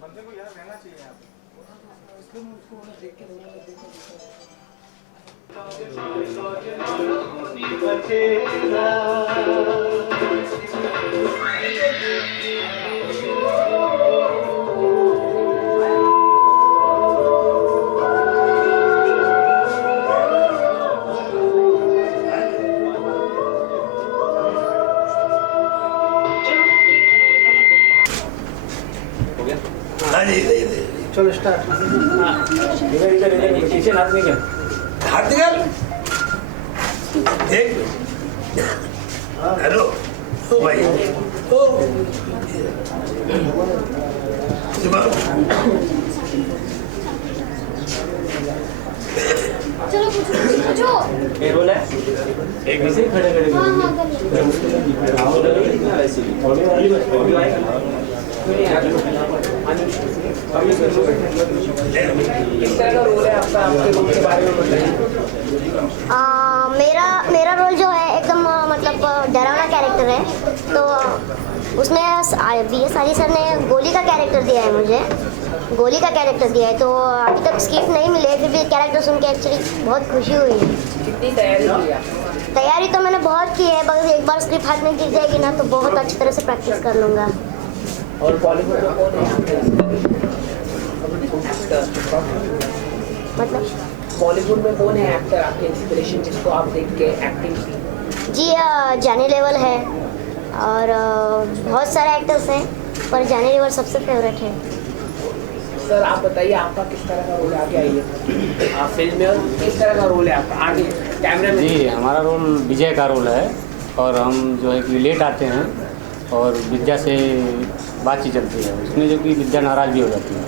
बंदे को यार रहना चाहिए यहाँ पे। उसको देख के चलो स्टार्ट। इधर इधर इधर पीछे हाथ निकल, हाथ निकल। देख, हेलो, ओ भाई, ओ, चलो पूछो। ये रोल है एक भी से खड़े खड़े किस तरह का रोल है आपका, आपके रोल के बारे में बताइए। मेरा रोल जो है एकदम मतलब डरावना कैरेक्टर है। तो उसमें BS आली सर ने गोली का कैरेक्टर दिया है मुझे, गोली का कैरेक्टर दिया है। तो अभी तक स्क्रिप्ट नहीं मिले, फिर भी कैरेक्टर सुन के एक्चुअली बहुत खुशी हुई है। कितनी तैयारी की आप? तैयारी तो मैंने बहुत की है, बस एक बार स्क्रिप्ट हाथ में गिर जाएगी ना तो बहुत अच्छी तरह से प्रैक्टिस कर लूँगा। और बॉलीवुड में कौन है मतलब बॉलीवुड में कौन है एक्टर आपके इंस्पिरेशन जिसको आप देख के एक्टिंग की? जी जानी लेवल है और बहुत सारे एक्टर्स हैं, पर जानी लेवल सबसे फेवरेट है। सर आप बताइए आपका किस तरह का रोल आगे आई है आप फिल्म में, और किस तरह का रोल है आपका आगे कैमरे में? जी हमारा रोल विजय का रोल है और हम जो है कि लेट आते हैं और विद्या से बातचीत चलती है। उसमें जो कि विद्या नाराज़ भी हो जाती है।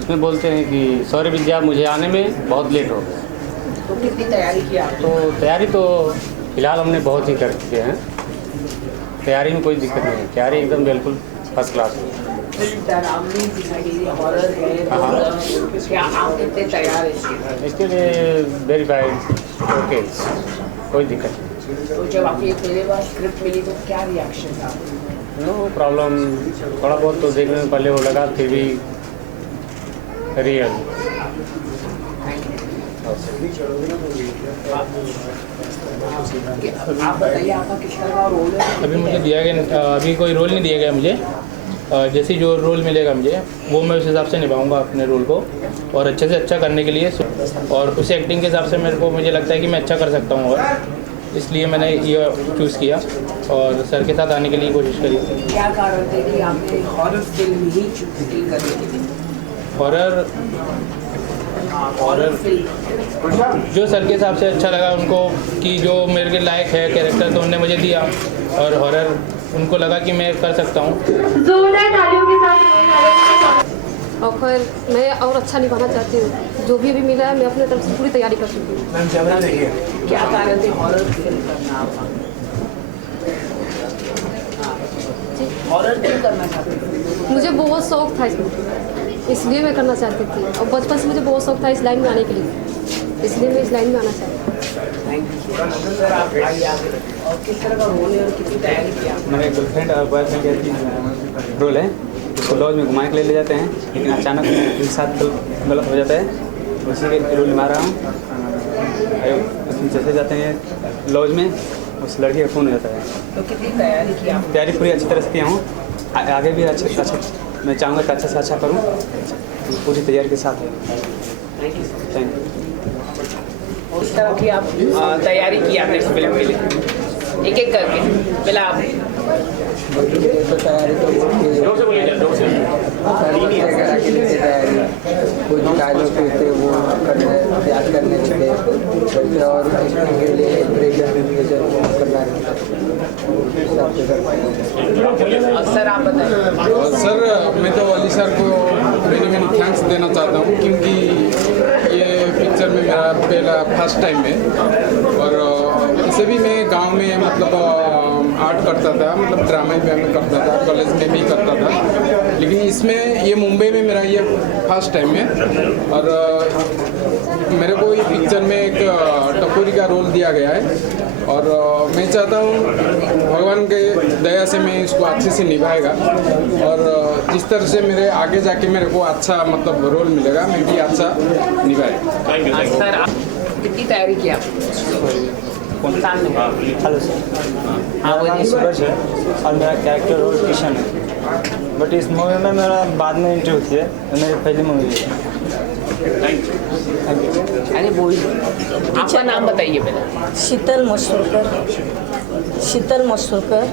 उसमें बोलते हैं कि सॉरी विद्या, मुझे आने में बहुत लेट हो गया। तो कितनी तैयारी की आप? तो तैयारी तो फिलहाल हमने बहुत ही कर चुके हैं, तैयारी में कोई दिक्कत नहीं है, तैयारी एकदम बिल्कुल फर्स्ट क्लास है। डरावनी दिखाई दे रही है, हॉरर है, क्या आप कितने तैयार हैं इसके लिए? वेरीफाइड ओके, कोई दिक्कत नहीं। तो जब आपकी पहले बार स्क्रिप्ट मिली तो क्या रिएक्शन था? नो प्रॉब्लम, थोड़ा बहुत तो देखने में पहले वो लगा, फिर भी रियल। आप बताइए आपका किस तरह का रोल है? अभी मुझे दिया गया, अभी कोई रोल नहीं दिया गया मुझे। जैसे जो रोल मिलेगा मुझे वो मैं उस हिसाब से निभाऊंगा अपने रोल को, और अच्छे से अच्छा करने के लिए, और उस एक्टिंग के हिसाब से मुझे लगता है कि मैं अच्छा कर सकता हूँ, और इसलिए मैंने ये चूज़ किया और सर के साथ आने के लिए कोशिश करी। क्या कारण थे कि आपने हॉरर फिल्म ही चूज करने की? हॉरर जो सर के हिसाब से अच्छा लगा उनको, कि जो मेरे के लायक है कैरेक्टर, तो उन्होंने मुझे दिया, और हॉरर उनको लगा कि मैं कर सकता हूँ। और फिर मैं और अच्छा निभाना चाहती हूँ। जो भी अभी मिला है मैं अपने तरफ से पूरी तैयारी कर चुकी हूँ। मैम कैमरा देखिए। क्या कारण थे हॉरर फिल्म करना आप? हॉरर क्यों करना चाहते थे? मुझे बहुत शौक था इसमें, इसलिए मैं करना चाहती थी। और बचपन से मुझे बहुत शौक था इस लाइन में आने के लिए, इसलिए मैं इस लाइन में आना चाहती हूँ। Thank you sir. आप आइए आगे। और किस तरह का रोल है और कितनी तैयारी की आप? मेरे गर्लफ्रेंड और बॉयफ्रेंड का रोल है। उसको लॉज में घुमाने के लिए ले जाते हैं, लेकिन अचानक एक साथ गलत हो जाता है। उसी के रोल निभा रहा हूँ। उसमें जैसे जाते हैं लॉज में, उस लड़की का खून हो जाता है। तो कितनी तैयारी की आप? तैयारी पूरी अच्छी तरह से किया हूँ। आगे भी अच्छे मैं चाहूँगा कि अच्छा से अच्छा करूँ। पूरी तैयारी के साथ है। Thank you sir. Thank you. उस तरह की आप तैयारी की आपने इस फिल्म के लिए? एक एक करके पहले आप। तो तैयारी तो वगैरह के लिए तैयारी, कुछ डायलॉग थे वो करने याद करने थे, और एक्टिंग के लिए करना सर आप बताएं। सर मैं तो अली सर को मेनी थैंक्स देना चाहता हूँ, क्योंकि ये पिक्चर में मेरा पहला फर्स्ट टाइम है। और इसे भी मैं गांव में मतलब आर्ट करता था, मतलब ड्रामा में करता था, कॉलेज में भी करता था, लेकिन इसमें ये मुंबई में मेरा ये फर्स्ट टाइम है। और मेरे को ये पिक्चर में एक टपोरी का रोल दिया गया है। और मैं चाहता हूँ भगवान के दया से मैं इसको अच्छे से निभाएगा, और जिस तरह से मेरे आगे जाके मेरे को अच्छा मतलब रोल मिलेगा, मैं भी अच्छा निभाएगा। सर आप कितनी तैयारी की आप? सामने। Hello sir. हाँ मेरा नाम सूरज है और मेरा कैरेक्टर रोल किशन है। बट इस मूवी में मेरा बाद में एंट्री होती है, मेरी पहली मूवी है। अरे बोल, आपका नाम बताइए पहले। शीतल मसूरकर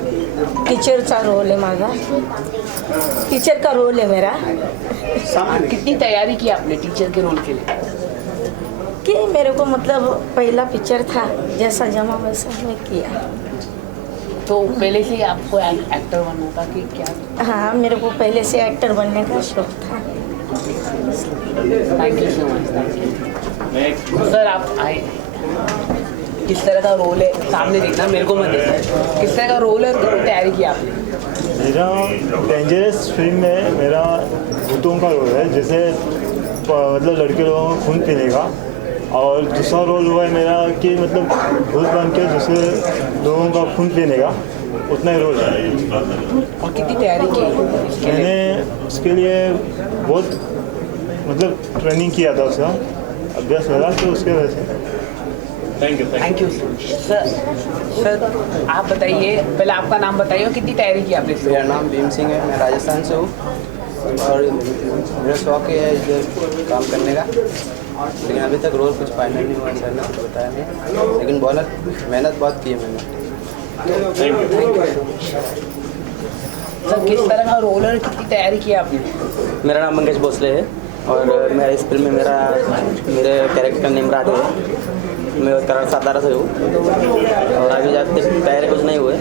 टीचरचा रोल है माझा, टीचर का रोल है मेरा। कितनी तैयारी की आपने टीचर के रोल के लिए? कि मेरे को मतलब पहला पिक्चर था, जैसा जमा वैसा मैं किया। तो पहले से ही आपको एक्टर बनना था कि क्या? हाँ, मेरे को पहले से एक्टर बनने का शौक था। Thank you so much. Sir आप आए। किस तरह का रोल है? सामने देखना, मेरे को मत देखना। किस तरह का रोल है और कितनी तैयारी की आपने? मेरा डेंजरस फिल्म में मेरा भूतों का रोल है, जैसे मतलब लड़के लोगों को खून पीने का। और दूसरा रोल हुआ है मेरा कि मतलब भूत बन के दूसरे लोगों का खून पीने का, उतना ही रोल है। और कितनी तैयारी की? मैंने उसके लिए बहुत मतलब ट्रेनिंग किया था, उसका अभ्यास करा, तो उसके वजह से। Thank you sir. आप बताइए पहले, आपका नाम बताइए और कितनी तैयारी की आपने? मेरा नाम भीम सिंह है, मैं राजस्थान से हूँ। और मेरा शौक है इधर काम करने का, लेकिन अभी तक रोल कुछ फाइनल नहीं हुआ, सर ने कुछ बताया नहीं, लेकिन बहुत मेहनत बहुत की है मैंने। सर किस तरह का रोल है, कितनी तैयारी की आपने? मेरा नाम मंगेश भोसले है और मैं इस फिल्म में मेरे कैरेक्टर का नेम राधे है। मैं करण सातारा से हूँ और अभी जाते तैयारी कुछ नहीं हुए,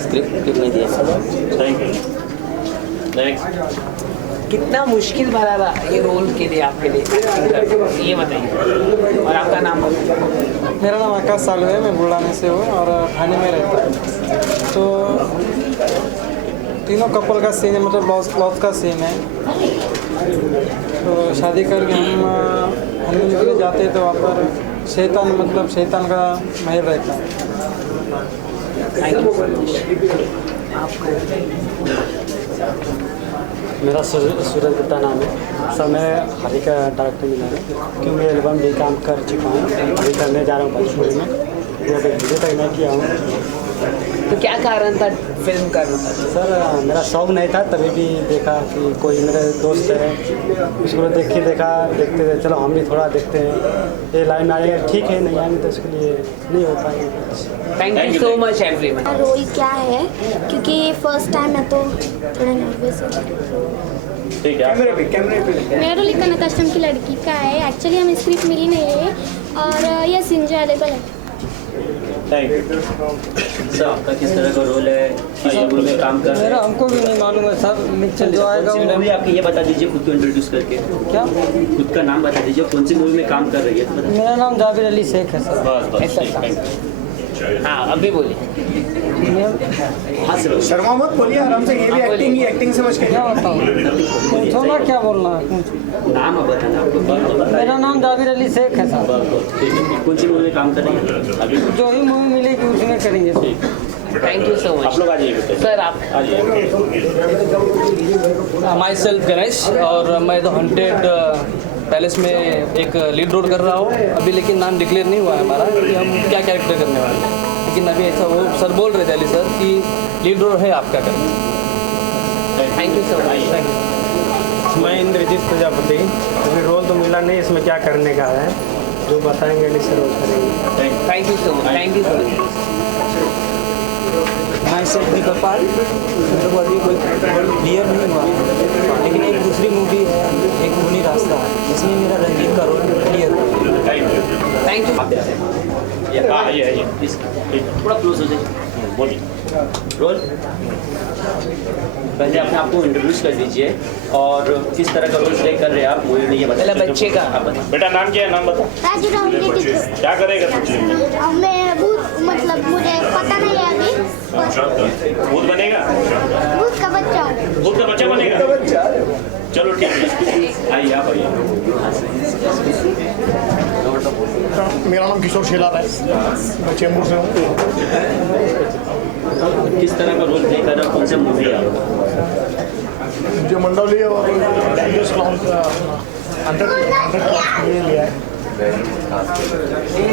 स्क्रिप्ट नहीं दिए। Thank you. कितना मुश्किल भरा था ये रोल के लिए आपके लिए, ये बताइए। और आपका नाम बताइए। मेरा नाम आकाश सालू है, मैं बुलढाने से हूँ और ठाणे में रहता हूँ। तो तीनों कपल का सीन है, मतलब लॉस का सीन है। तो शादी करके हम हनीमून के लिए जाते हैं, तो वहाँ पर शैतान का महल रहता है। मेरा सूरज गुप्ता नाम है सर। मैं हरी का डायरेक्टर मिला है, क्योंकि मैं एल्बम भी काम कर चुका हूँ, अभी करने जा रहा हूँ भोजपुरी में, मुझे तक नहीं किया हूँ। तो क्या कारण था फिल्म करना? सर मेरा शौक नहीं था, तभी भी देखा कि कोई मेरे दोस्त है, उसको देखते थे, चलो हम भी थोड़ा देखते हैं, ये लाइन आएगा ठीक है, नहीं आएंगे तो उसके लिए नहीं हो पाएंगे। Thank you so much everyone. Role क्या है, क्योंकि फर्स्ट टाइम है तो थोड़ा नर्वस है। ठीक है। मेरा रोल एक अनाथ आश्रम की लड़की का है। एक्चुअली हमें स्क्रिप्ट मिली नहीं है और यह सीन जो अवेलेबल है। सर आपका किस तरह का रोल है, किस रोल में काम कर रहे मेरा हैं? हमको भी नहीं मालूम है सर, पिक्चर जो आएगा वो मूवी आपकी ये बता दीजिए, खुद को इंट्रोड्यूस करके। क्या? खुद का नाम बता दीजिए, कौन सी मूवी में काम कर रही है तो बता दीजिए। मेरा नाम जाबिर अली शेख है सर। बस ठीक, हाँ अभी बोलिए। हाँ सर। शर्मा मत बोलिए, आराम से, ये भी एक्टिंग ही एक्टिंग समझ के। क्या बताऊँ, पूछो ना क्या बोलना है। नाम अब बताना आपको। मेरा नाम जाबिर अली शेख है सर। ठीक है, कौन सी मूवी में काम कर रही है अभी? जो ही मूवी मिलेगी उसमें करेंगे। Thank you so much. आप लोग आ जाइए सर आप माई सेल्फ गणेश, और मैं द हॉन्टेड पैलेस में एक लीड रोल कर रहा हूँ अभी, लेकिन नाम डिक्लेयर नहीं हुआ है हमारा कि हम क्या कैरेक्टर करने वाले हैं, लेकिन अभी ऐसा वो सर बोल रहे थे अली सर कि लीड रोल है आपका करना। Thank you so much. मैं इंद्रजीत प्रजापति। अभी रोल तो मिला नहीं, इसमें क्या करने का है जो बताएंगे अली सर वो करेंगे। Thank you so much. Thank you so much. My self दीपकपाल। मेरे को अभी कोई क्लियर नहीं हुआ, लेकिन एक दूसरी मूवी है, एक खूनी रास्ता, जिसमें मेरा रंगीन का रोल क्लियर हुआ। Thank you. थोड़ा क्लोज हो जाइए, बोलिए। रोल पहले अपने आप को इंट्रोड्यूस कर दीजिए और किस तरह का रोल प्ले कर रहे हैं आप मूवी में, ये बताइए। पहले बच्चे का बेटा नाम क्या है, नाम बता। राजू राहुल के टीचर। क्या करेगा तू? मैं भूत, मतलब मुझे पता नहीं है अभी। भूत बनेगा? भूत का बच्चा हूँ। भूत का बच्चा बनेगा? चलो ठीक है, आइए आप आइए। मेरा नाम किशोर शेलार है, मैं चेंबूर से हूँ। किस तरह का रोल प्ले कर रहे हो, कौन सा मूवी है आपका? जो मंडली और डेंजरस क्लाउन का 100 ये लिया है।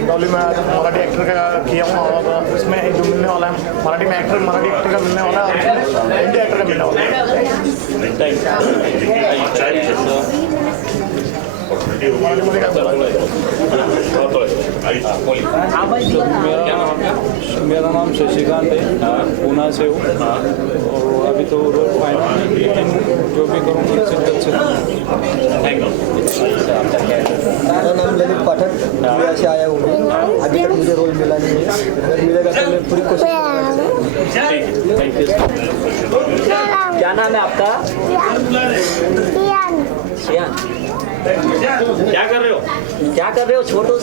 मंडली में मराठी एक्टर का किया हूँ, और इसमें जो मिलने वाला है मराठी में एक्टर, मराठी एक्टर का मिलने वाला है, और हिंदी एक्टर का मिलने वाला मेरा नाम शशिकांत है, पूना से हूँ, और अभी तो रोल फाइनल नहीं, लेकिन जो भी करूँगा अच्छे मेरा नाम ललित पाठक, इंडिया से आया हूँ। अभी तक मुझे रोल मिला नहीं है, अगर मिलेगा तो मैं पूरी कोशिश करूँगा। क्या नाम है आपका? शियान। क्या कर रहे हो? क्या कर रहे हो? छोटो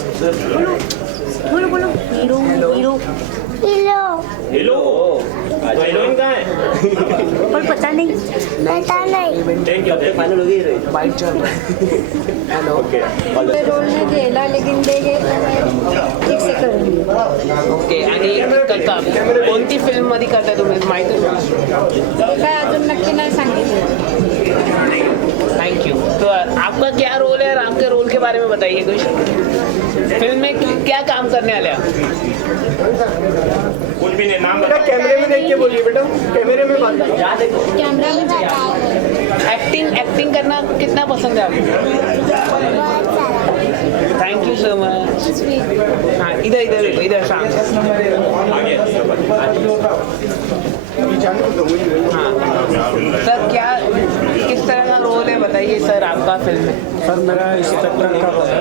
बोलो बोलो। Hero hero hero hello, heroine कहाँ है? और पता नहीं, पता नहीं। Thank you. फाइनल हो गई रे। बाइट चल रहा है। हेलो। मैं रोल नहीं दिला, लेकिन देगे ठीक से करूँगी। ओके, आणि करता कोणती फिल्म मध्ये करताय तुम्ही माहिती आहे? काय अजून नक्की नाही सांगितलं। Thank you. तो आपका क्या रोल है और आपके रोल के बारे में बताइए कुछ। फिल्म में क्या काम करने वाले आप? कुछ भी नहीं, नाम बता। कैमरे में देख के बोलिए बेटा, कैमरे में बात करो। क्या देखो? कैमरा में बताओ। एक्टिंग करना कितना पसंद है आपको? Thank you so much. हाँ इधर इधर देखो, इधर शाम हाँ सर, क्या किस तरह का रोल है बताइए सर आपका फिल्म में? सर मेरा इंस्पेक्टर का रोल है।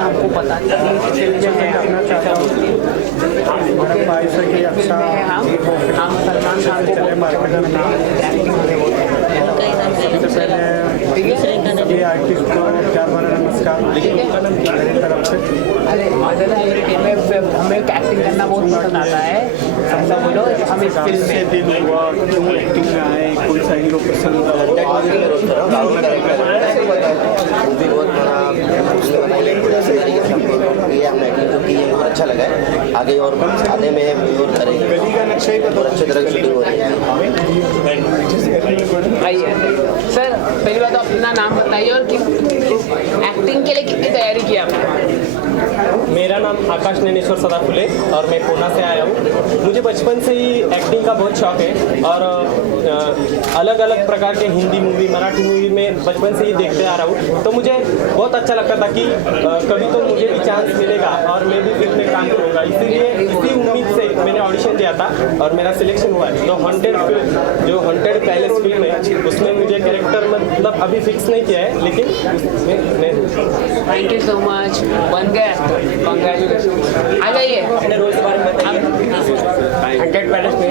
आपको पता नहीं करना चाहता हूँ, मेरा भाई से कि अच्छा हम सलमान खान को चले मार्केट में। सबसे पहले सभी आर्टिस्ट को प्यार भरा नमस्कार मेरी तरफ से। अरे हमें एक्टिंग करना बहुत पसंद आता है, समझा बोलो। हम इस फिल्म से दिन हुआ क्यों एक्टिंग में आए, कौन सा हीरो पसंद बहुत अच्छा लगा है। आगे और आने में और करेंगे और अच्छी तरह की शूटिंग हो रही है। आइए सर, पहली बात तो अपना नाम बताइए और एक्टिंग के लिए कितनी तैयारी की आपने? मेरा नाम आकाश नैनेश्वर सदाफुले और मैं पूना से आया हूँ। मुझे बचपन से ही एक्टिंग का बहुत शौक है और अलग अलग प्रकार के हिंदी मूवी, मराठी मूवी में बचपन से ही देखते आ रहा हूँ। तो मुझे बहुत अच्छा लगता था कि कभी तो मुझे भी चांस मिलेगा और मैं भी फिल्म में काम करूँगा। इसीलिए इसी उम्मीद से मैंने ऑडिशन दिया किया था और मेरा सिलेक्शन हुआ है। तो हॉन्टेड पैलेस फिल्म है, उसमें मुझे कैरेक्टर मतलब अभी फिक्स नहीं किया है, लेकिन मैं थैंक यू सो मच। बन गया, कंग्रेचुलेशन। आ जाइए अपने रोल के बारे में बताइए। हॉन्टेड पैलेस में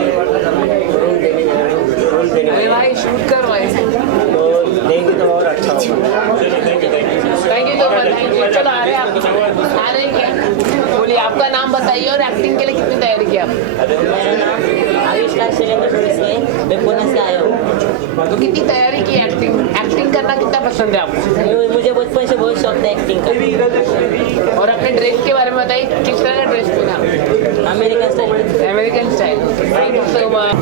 रोल देने अरे भाई शूट कर भाई, तो देंगे तो और अच्छा होगा। Thank you so much. चलो आ रहे हैं आप, आ रहे हैं क्या? बोलिए आपका नाम बताइए और एक्टिंग के लिए कितनी तैयारी की आप? आयुष्मान शैलेंद्र से मैं पुणे से आया हूँ। तो कितनी तैयारी की एक्टिंग करना कितना पसंद है आपको? मुझे बचपन से बहुत शौक था एक्टिंग का। और अपने ड्रेस के बारे में बताइए, किस तरह का ड्रेस पहना? American style. American style. Thank you so much.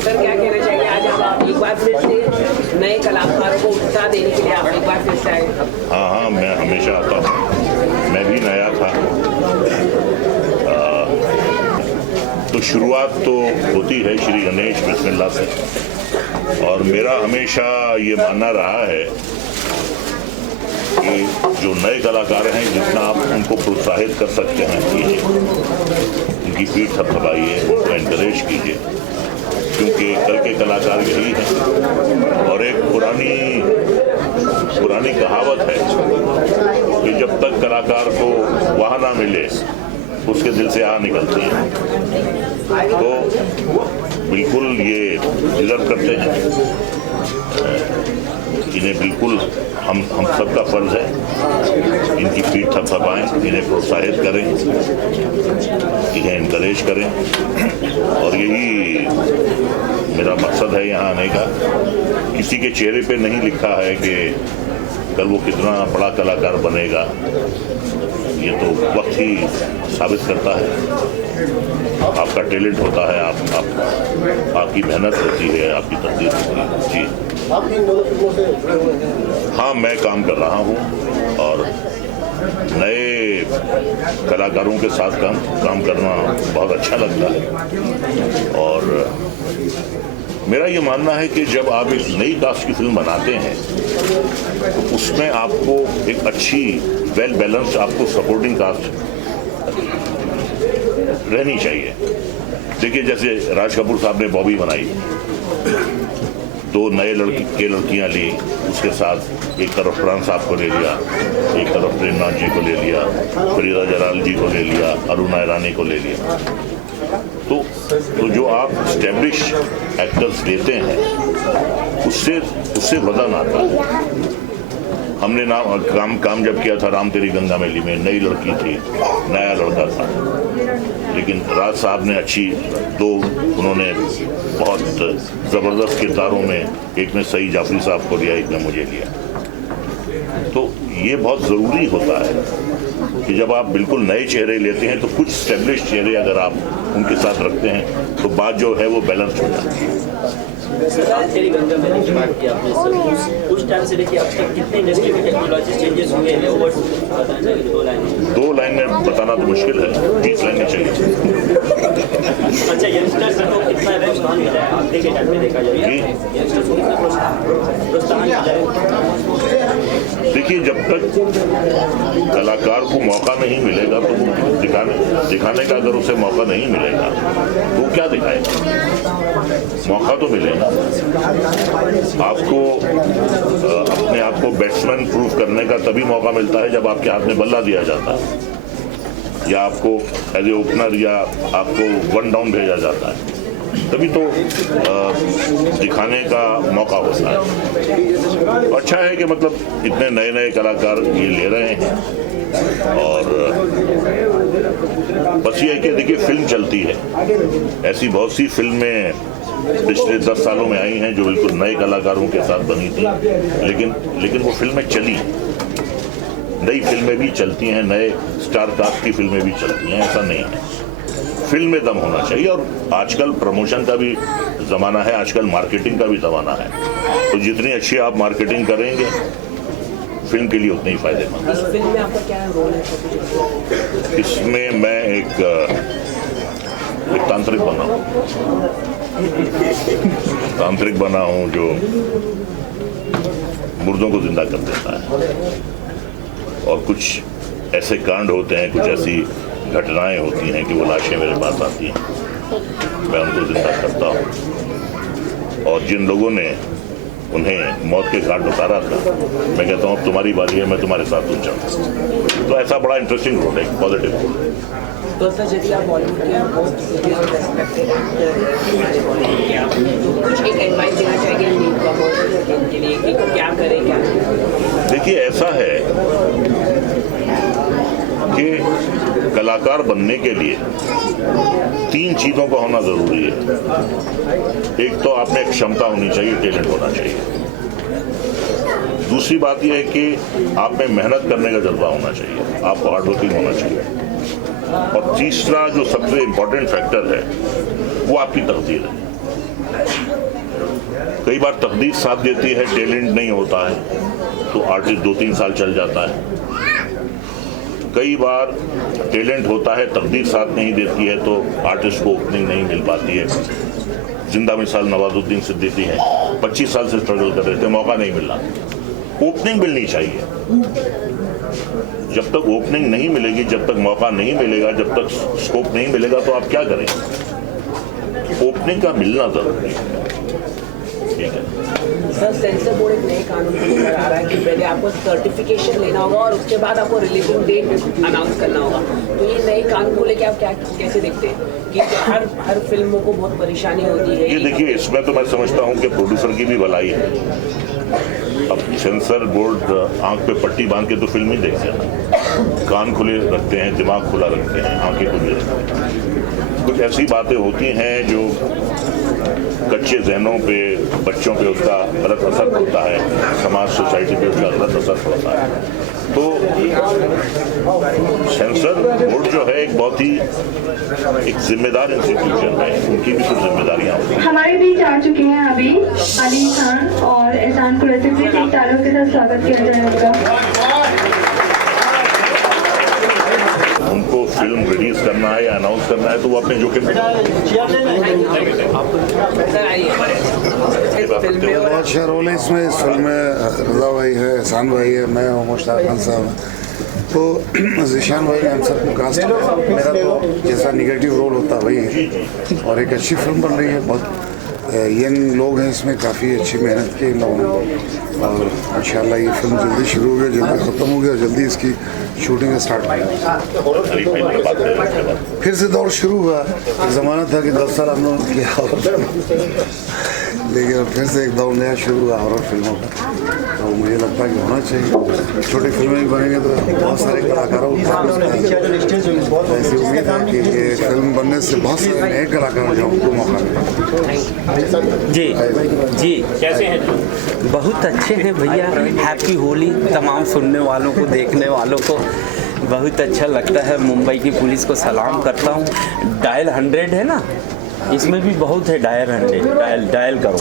Sir क्या कहना चाहिए, आज आप एक बार फिर से नए कलाकारों को उत्साह देने के लिए आप एक बार फिर से आए? हाँ, मैं हमेशा आता हूँ, मैं भी नया था। तो शुरुआत तो होती है श्री गणेश बिस्मिल्लाह से, और मेरा हमेशा ये मानना रहा है कि जो नए कलाकार हैं जितना आप उनको प्रोत्साहित कर सकते हैं कीजिए, उनकी पीठ थपथपाइए, उनको एनकरेज कीजिए, क्योंकि कल के कलाकार यही हैं। और एक पुरानी कहावत है कि जब तक कलाकार को वाह ना मिले उसके दिल से आ निकलती है। तो बिल्कुल ये डिजर्व करते हैं, इन्हें बिल्कुल हम सबका फर्ज है इनकी पीठ थपथपाएं, इन्हें प्रोत्साहित करें, इन्हें इनकरेज करें। और यही मेरा मकसद है यहाँ आने का। किसी के चेहरे पे नहीं लिखा है कि कल वो कितना बड़ा कलाकार बनेगा, ये तो वक्त ही साबित करता है। आपका टैलेंट होता है, आपकी मेहनत होती है, आपकी तकदीर होती है। जी हाँ, मैं काम कर रहा हूँ और नए कलाकारों के साथ काम करना बहुत अच्छा लगता है। और मेरा ये मानना है कि जब आप एक नई कास्ट की फिल्म बनाते हैं तो उसमें आपको एक अच्छी वेल बैलेंस्ड आपको सपोर्टिंग कास्ट रहनी चाहिए। देखिए, जैसे राज कपूर साहब ने बॉबी बनाई, 2 नए लड़कियां ली, उसके साथ एक तरफ प्राण साहब को ले लिया, एक तरफ प्रेमनाथ जी को ले लिया, फरीदा जलाल जी को ले लिया, अरुणा ईरानी को ले लिया। तो जो आप स्टैब्लिश एक्टर्स लेते हैं उससे वजन आता है। हमने काम जब किया था राम तेरी गंगा मैली में, नई लड़की थी, नया लड़का था, लेकिन राज साहब ने उन्होंने बहुत ज़बरदस्त किरदारों में, एक ने सईद जाफरी साहब को लिया, एक ने मुझे लिया। तो ये बहुत ज़रूरी होता है कि जब आप बिल्कुल नए चेहरे लेते हैं तो कुछ स्टेब्लिश चेहरे अगर आप उनके साथ रखते हैं तो बात जो है वो बैलेंस हो जाती है। गंगा मैली की बात की आपने सर, उस टाइम से लेके अब तक कितने इंडस्ट्री में टेक्नोलॉजी चेंजेस हुए हैं? वो बताना चाहिए 2 लाइन में बताना तो मुश्किल है, 20 लाइनें चाहिए। अच्छा, यंगस्टर्स को कितना प्रोत्साहन मिला है आज के टाइम में देखा जाए? यंगस्टर्स को कितना प्रोत्साहन मिला है? देखिए, जब तक कलाकार को मौका नहीं मिलेगा तो दिखाने का अगर उसे मौका नहीं मिलेगा तो क्या दिखाएगा? मौका तो मिलेगा। आपको अपने आप को बैट्समैन प्रूव करने का तभी मौका मिलता है जब आपके हाथ में बल्ला दिया जाता है, या आपको एज ए ओपनर या आपको 1 डाउन भेजा जाता है, तभी तो दिखाने का मौका होता है। अच्छा है कि मतलब इतने नए कलाकार ये ले रहे हैं, और बस ये है कि देखिए फिल्म चलती है, ऐसी बहुत सी फिल्में पिछले 10 सालों में आई हैं जो बिल्कुल नए कलाकारों के साथ बनी थी, लेकिन वो फिल्में चली। नई फिल्में भी चलती हैं, नए स्टार कास्ट की फिल्में भी चलती हैं, ऐसा नहीं है। फिल्म में दम होना चाहिए, और आजकल प्रमोशन का भी ज़माना है, आजकल मार्केटिंग का भी ज़माना है। तो जितनी अच्छी आप मार्केटिंग करेंगे फिल्म के लिए उतने ही फायदेमंद। फिल्म में आपका क्या रोल है? इसमें मैं एक तांत्रिक बना हूँ जो मुर्दों को जिंदा कर देता है, और कुछ ऐसे कांड होते हैं, कुछ ऐसी घटनाएं होती हैं कि वो लाशें मेरे पास आती हैं, मैं उनको जिंदा करता हूँ। और जिन लोगों ने उन्हें मौत के घाट उतारा था, मैं कहता हूँ अब तुम्हारी बारी है, मैं तुम्हारे साथ उठ जाऊँ। तो ऐसा बड़ा इंटरेस्टिंग रोल है, पॉजिटिव रोल है। तो सर यदि आप बॉलीवुड के मोस्ट रेस्पेक्टेड तो कुछ एक एडवाइस देना चाहेंगे के लिए कि क्या करें क्या? देखिए, ऐसा है कि कलाकार बनने के लिए 3 चीज़ों का होना ज़रूरी है। एक तो आप में क्षमता होनी चाहिए, टैलेंट होना चाहिए। दूसरी बात यह है कि आप में मेहनत करने का जज्बा होना चाहिए, आपको हार्ड वर्किंग होना चाहिए। और तीसरा जो सबसे इम्पोर्टेंट फैक्टर है वो आपकी तकदीर है। कई बार तकदीर साथ देती है, टैलेंट नहीं होता है तो आर्टिस्ट 2-3 साल चल जाता है। कई बार टैलेंट होता है, तकदीर साथ नहीं देती है तो आर्टिस्ट को ओपनिंग नहीं मिल पाती है। जिंदा मिसाल नवाजुद्दीन सिद्दीकी हैं, 25 साल से स्ट्रगल कर रहे थे, मौका नहीं मिला। ओपनिंग मिलनी चाहिए। जब तक ओपनिंग नहीं मिलेगी, जब तक मौका नहीं मिलेगा, जब तक स्कोप नहीं मिलेगा तो आप क्या करेंगे? ओपनिंग का मिलना जरूरी है। ठीक है सर, सेंसर बोर्ड एक नए कानून को लेकर आ रहा है कि पहले आपको सर्टिफिकेशन लेना होगा और उसके बाद आपको रिलीजिंग डेट अनाउंस करना होगा। तो ये नए कानून को लेकर आप क्या कैसे देखते हैं कि हर फिल्मों को बहुत परेशानी होती है? ये देखिए, इसमें तो मैं समझता हूँ कि प्रोड्यूसर की भी भलाई है। अब सेंसर बोर्ड आंख पे पट्टी बांध के तो फिल्म ही देखते हैं, कान खुले रखते हैं, दिमाग खुला रखते हैं, आंखें खुली रखते हैं। कुछ ऐसी बातें होती हैं जो कच्चे जहनों पे, बच्चों पे उसका गलत असर पड़ता है, समाज सोसाइटी पे उसका गलत असर पड़ता है। तो सेंसर बोर्ड जो है एक बहुत ही एक जिम्मेदार इंस्टीट्यूशन है, उनकी भी कुछ जिम्मेदारियां होती हैं। हमारे बीच आ चुके हैं अभी अली खान और एहसान कुरैशी जी, इन तालों के साथ स्वागत किया जाएगा। उनको फिल्म रिलीज करना है या अनाउंस करना है तो वो अपने जोखिम में। बहुत अच्छा रोल है इसमें। इस फिल्म में रजा भाई है, एहसान भाई है, मैं हूँ, मुश्ताक खान साहब हैं। तो ज़ीशान भाई ने हम सबको कास्ट किया। मेरा तो जैसा निगेटिव रोल होता वही है और एक अच्छी फिल्म बन रही है। बहुत यंग लोग हैं इसमें, काफ़ी अच्छी मेहनत की इन लोगों ने और इंशाल्लाह ये फिल्म जल्दी शुरू हो गई, जल्दी ख़त्म हो गई और जल्दी इसकी शूटिंग स्टार्ट हो गई। फिर से दौर शुरू हुआ। एक ज़माना था कि 10 साल हम लोगों ने किया लेकिन फिर से एक दौर नया शुरू हुआ हॉरर फिल्मों का। तो मुझे लगता है कि होना चाहिए। छोटी फिल्में भी बनेंगे तो बहुत सारे कलाकारों को ऐसी उम्मीद है कि ये फिल्म बनने से बहुत सारे नए कलाकार जो उनको मौका मिलेगा। जी जी, कैसे हैं? बहुत अच्छे हैं भैया। हैप्पी होली तमाम सुनने वालों को, देखने वालों को बहुत अच्छा लगता है। मुंबई की पुलिस को सलाम करता हूँ। डायल 100 है ना, इसमें भी बहुत है डायल 100, डायल करो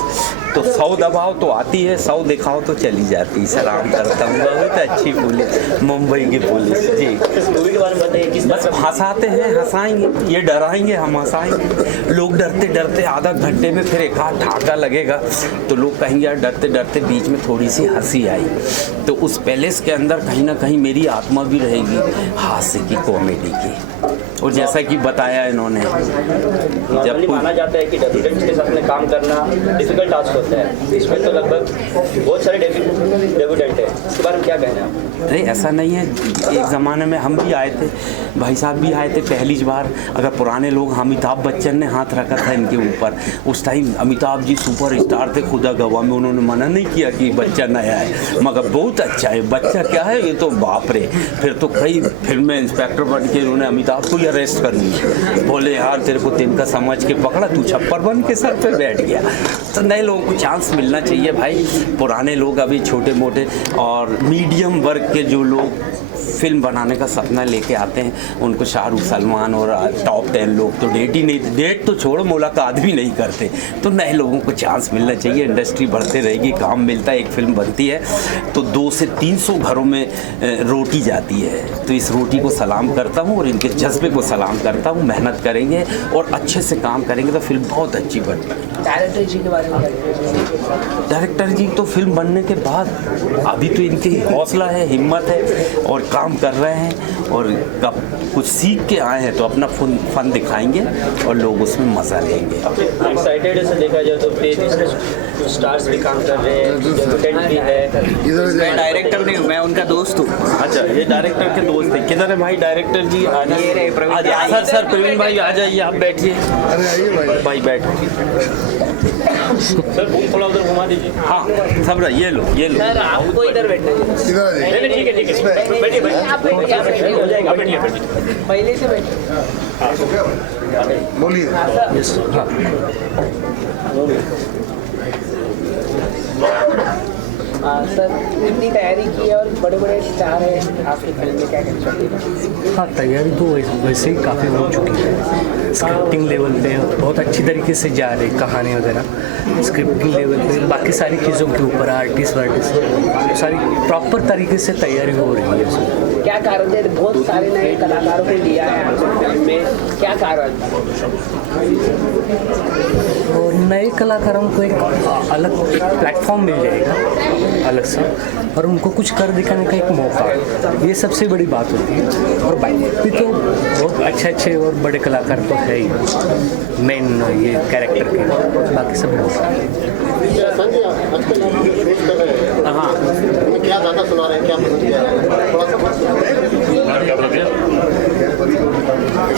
तो 100 दबाओ तो आती है, 100 दिखाओ तो चली जाती है। सलाम करता हूँ, बहुत अच्छी पुलिस, मुंबई की पुलिस जी। मूवी के बारे में बताइए। बस हंसाते हैं, हंसाएंगे, ये डराएंगे, हम हंसाएंगे। लोग डरते डरते आधा घंटे में फिर एक आध ठाका लगेगा तो लोग कहेंगे यार डरते डरते बीच में थोड़ी सी हंसी आई। तो उस पैलेस के अंदर कहीं ना कहीं मेरी आत्मा भी रहेगी हास्य की, कॉमेडी की। और जैसा कि बताया इन्होंने, जब माना जाता है कि डेब्यूटेंट्स के साथ में काम करना डिफिकल्ट टास्क होता है, इसमें तो लगभग बहुत सारे डेब्यूटेंट हैं, इसके बारे में क्या कहना है? अरे ऐसा नहीं है, एक ज़माने में हम भी आए थे, भाई साहब भी आए थे पहली बार। अगर पुराने लोग, अमिताभ बच्चन ने हाथ रखा था इनके ऊपर, उस time Amitabh ji super star थे, खुदा गवाह में उन्होंने मना नहीं किया कि बच्चा नया है, मगर बहुत अच्छा है बच्चा। क्या है ये तो बाप रे। फिर तो कई फिल्में इंस्पेक्टर बन के उन्होंने अमिताभ को ही अरेस्ट कर लिया। बोले यार तेरे को तिनका समझ के पकड़ा, तू छप्पर बन के सर पे बैठ गया। तो नए लोगों को चांस मिलना चाहिए भाई। पुराने लोग अभी छोटे मोटे और मीडियम वर्ग के जो लोग फिल्म बनाने का सपना लेके आते हैं, उनको शाहरुख, सलमान और टॉप 10 लोग तो डेट तो छोड़ो, मुलाकात भी नहीं करते। तो नए लोगों को चांस मिलना चाहिए। इंडस्ट्री बढ़ते रहेगी, काम मिलता है, एक फिल्म बनती है तो 200 से 300 घरों में रोटी जाती है। तो इस रोटी को सलाम करता हूँ और इनके जज्बे को सलाम करता हूँ। मेहनत करेंगे और अच्छे से काम करेंगे तो फिल्म बहुत अच्छी बनेगी। डायरेक्टर जी के बारे में? डायरेक्टर जी तो फिल्म बनने के बाद अभी तो इनकी हौसला है, हिम्मत है और काम कर रहे हैं और कुछ सीख के आए हैं तो अपना फन दिखाएंगे और लोग उसमें मज़ा लेंगे। एक्साइटेड से देखा जाए तो पेज इसमें स्टार्स भी काम कर रहे हैं, कंटेंट भी है। मैं डायरेक्टर नहीं हूँ, मैं उनका दोस्त हूँ। अच्छा, ये डायरेक्टर के दोस्त हैं। किधर है भाई डायरेक्टर जी? आ जाइए सर प्रवीण भाई आ जाइए, आप बैठिए। अरे आइए भाई बैठो सर, थोड़ा उधर घुमा दीजिए। हाँ सब ये लो सर आपको इधर बैठना है। इधर आ जाइए। ठीक है बैठिए बैठिए, हो जाएगा, बैठिए पहले से बैठिए। बोलिए। सर इतनी तैयारी की है और बड़े बड़े स्टार हैं आपकी फिल्म में, क्या कहना चाहिए? हाँ, तैयारी तो वैसे ही काफ़ी हो चुकी है। स्क्रिप्टिंग लेवल पे बहुत अच्छी तरीके से जा रही कहानी वगैरह, स्क्रिप्टिंग लेवल पे बाकी सारी चीज़ों के ऊपर आर्टिस्ट सारी प्रॉपर तरीके से तैयारी हो रही है उसमें। क्या कारण है? बहुत सारे नए कलाकारों को लिया है आपकी फिल्म में, क्या कारण? और नए कलाकारों को एक अलग प्लेटफॉर्म मिल जाएगा अलग से, और उनको कुछ कर दिखाने का एक मौका, ये सबसे बड़ी बात होती है। और बाकी तो बहुत अच्छे और बड़े कलाकार तो है ही मेन ये कैरेक्टर के, बाकी सब हाँ क्या ज़्यादा सुना रहे हैं, क्या पसंद किया?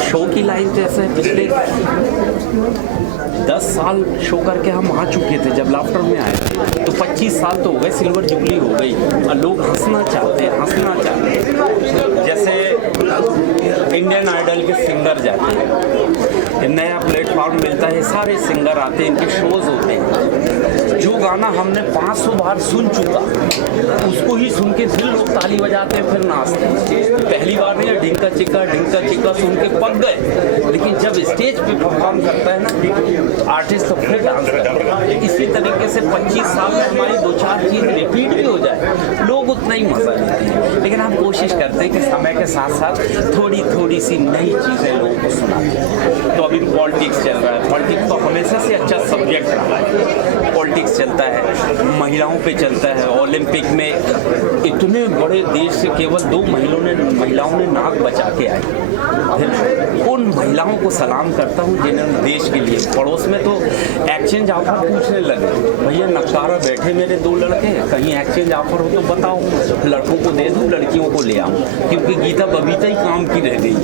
शो की लाइन जैसे पिछले 10 साल शो करके हम आ चुके थे। जब लाफ्टर में आए थे तो 25 साल तो हो गए, सिल्वर जुबली हो गई और लोग हंसना चाहते हैं। जैसे इंडियन आइडल के सिंगर जाते हैं, नया प्लेटफॉर्म मिलता है, सारे सिंगर आते हैं, इनके शोज होते हैं। जो गाना हमने 500 बार सुन चुका उसको ही सुन के फिर लोग ताली बजाते हैं, फिर नाचते हैं। पहली बार नहीं, ढिंका चिक्का सुन के पक गए, लेकिन जब स्टेज पे परफॉर्म करता है ना आर्टिस्ट तो फिर डांस करता है। इसी तरीके से 25 साल में हमारी 2-4 चीज़ रिपीट भी हो जाए, लोग उतना ही मजा लेते हैं। लेकिन हम कोशिश करते हैं कि समय के साथ साथ थोड़ी सी नई चीज़ें लोगों को सुनाएं। तो अभी पॉलिटिक्स चल रहा है, पॉलिटिक्स तो हमेशा से अच्छा सब्जेक्ट रहा है। पॉलिटिक्स चलता है, महिलाओं पे चलता है। ओलंपिक में इतने बड़े देश से केवल 2 महिलाओं ने नाक बचा के आई। फिर उन महिलाओं को सलाम करता हूँ जिन्होंने देश के लिए, पड़ोस में तो एक्सचेंज ऑफर पूछने लगे, भैया नक्कारा बैठे मेरे 2 लड़के, कहीं एक्सचेंज ऑफर हो तो बताओ, लड़कों को दे दूँ लड़कियों को ले आऊँ, क्योंकि गीता बबीता ही काम की रह गई।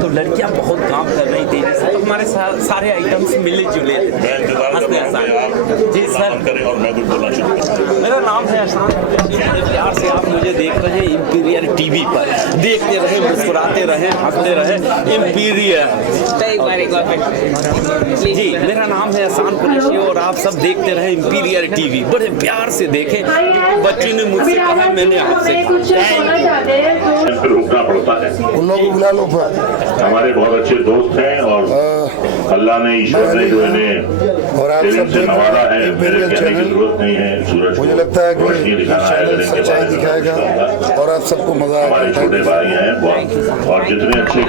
तो लड़कियाँ बहुत काम कर रही थी, तो हमारे सारे आइटम्स मिले जुले जी सर। मेरा नाम है एहसान, प्यार से आप मुझे देख रहे हैं इंपीरियल टीवी पर, देखते रहे, मुस्कुराते रहे, हंसते रहे। इंपीरियल जी, मेरा नाम है एहसान कुरैशी और आप सब देखते रहे इंपीरियल टीवी, बड़े प्यार से देखें। बच्ची ने मुझसे कहा, मैंने आपसे रुकना पड़ता है। उन लोगों को बुला लो। हमारे बहुत अच्छे दोस्त हैं और अल्लाह ने, ईश्वर ने जो इन्हें और आप सब से नवाजा है, मेरे कहने की जरूरत नहीं है। सूरज मुझे लगता है कि चैनल सच्चाई दिखाएगा और आप सबको मजा आएगा। हमारे छोटे भाई हैं और जितने अच्छे